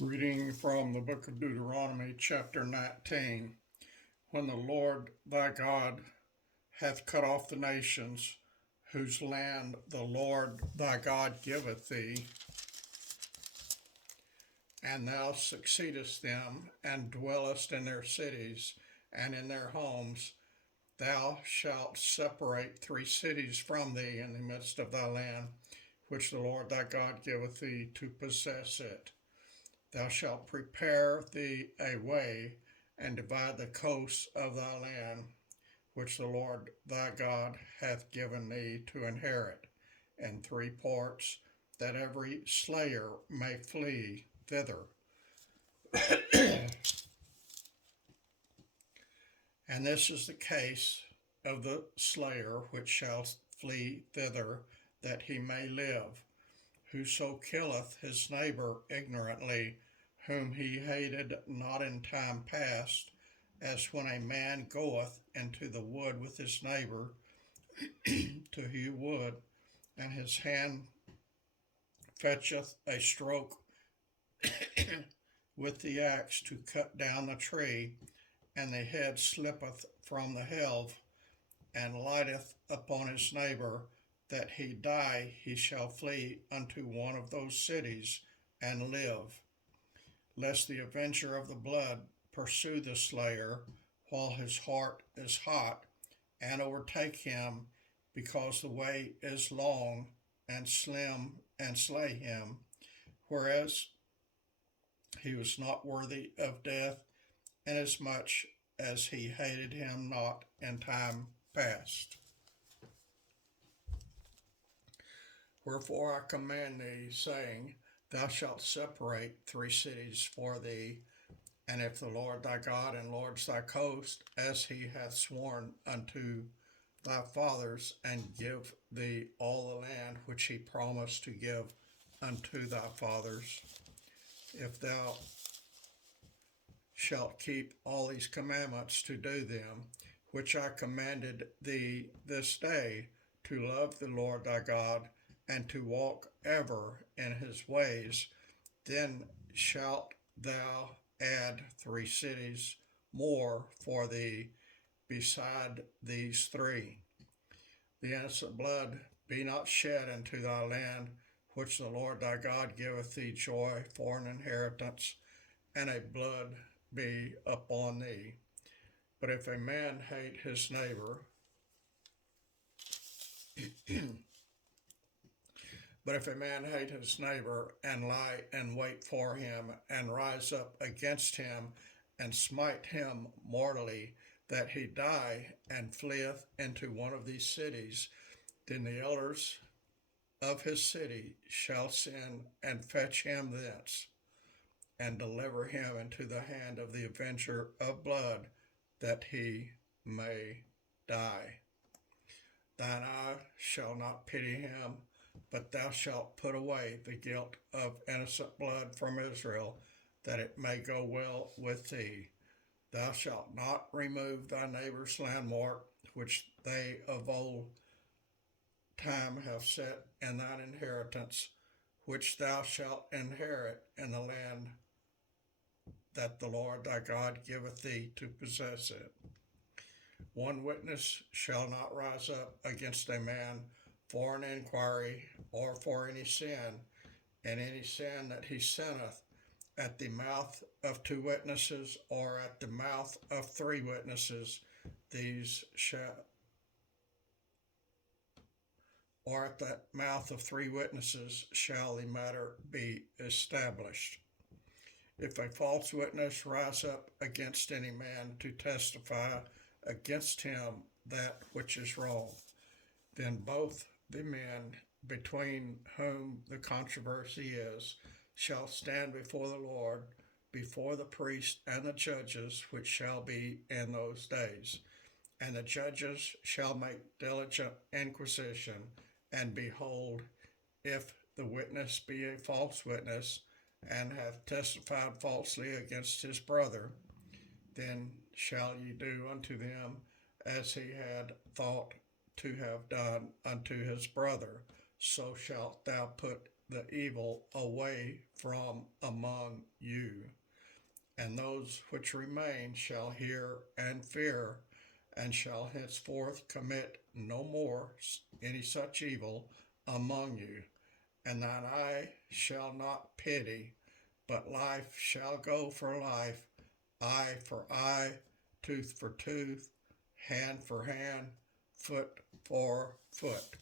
Reading from the book of Deuteronomy, chapter 19. When the Lord thy God hath cut off the nations, whose land the Lord thy God giveth thee, and thou succeedest them, and dwellest in their cities and in their homes, thou shalt separate 3 cities from thee in the midst of thy land, which the Lord thy God giveth thee to possess it. Thou shalt prepare thee a way, and divide the coasts of thy land, which the Lord thy God hath given thee to inherit, in 3 parts, that every slayer may flee thither. And this is the case of the slayer which shall flee thither, that he may live. Whoso killeth his neighbor ignorantly, whom he hated not in time past, as when a man goeth into the wood with his neighbor to hew wood, and his hand fetcheth a stroke with the axe to cut down the tree, and the head slippeth from the helve, and lighteth upon his neighbor, that he die, he shall flee unto one of those cities and live, lest the avenger of the blood pursue the slayer while his heart is hot, and overtake him, because the way is long and slim, and slay him, whereas he was not worthy of death, inasmuch as he hated him not in time past. Wherefore I command thee, saying, Thou shalt separate 3 cities for thee, and if the Lord thy God enlarge thy coast, as he hath sworn unto thy fathers, and give thee all the land which he promised to give unto thy fathers, if thou shalt keep all these commandments to do them, which I commanded thee this day, to love the Lord thy God, and to walk ever in his ways, then shalt thou add 3 cities more for thee beside these 3. The innocent blood be not shed into thy land, which the Lord thy God giveth thee joy for an inheritance, and a blood be upon thee. But if a man hate his neighbor, But if a man hate his neighbor, and lie in wait for him, and rise up against him, and smite him mortally, that he die, and fleeth into one of these cities, then the elders of his city shall send and fetch him thence, and deliver him into the hand of the avenger of blood, that he may die. Thine eye shall not pity him, but thou shalt put away the guilt of innocent blood from Israel, that it may go well with thee. Thou shalt not remove thy neighbor's landmark, which they of old time have set in thine inheritance, which thou shalt inherit in the land that the Lord thy God giveth thee to possess it. One witness shall not rise up against a man for an inquiry, or for any sin, and any sin that he sinneth at the mouth of 2 witnesses, or at the mouth of 3 witnesses, these shall or at the mouth of 3 witnesses shall the matter be established. If a false witness rise up against any man to testify against him that which is wrong, then both the men between whom the controversy is shall stand before the Lord, before the priests and the judges, which shall be in those days. And the judges shall make diligent inquisition, and behold, if the witness be a false witness, and hath testified falsely against his brother, then shall ye do unto them as he had thought to have done unto his brother. So shalt thou put the evil away from among you. And those which remain shall hear and fear, and shall henceforth commit no more any such evil among you. And thine eye shall not pity, but life shall go for life, eye for eye, tooth for tooth, hand for hand, foot for foot.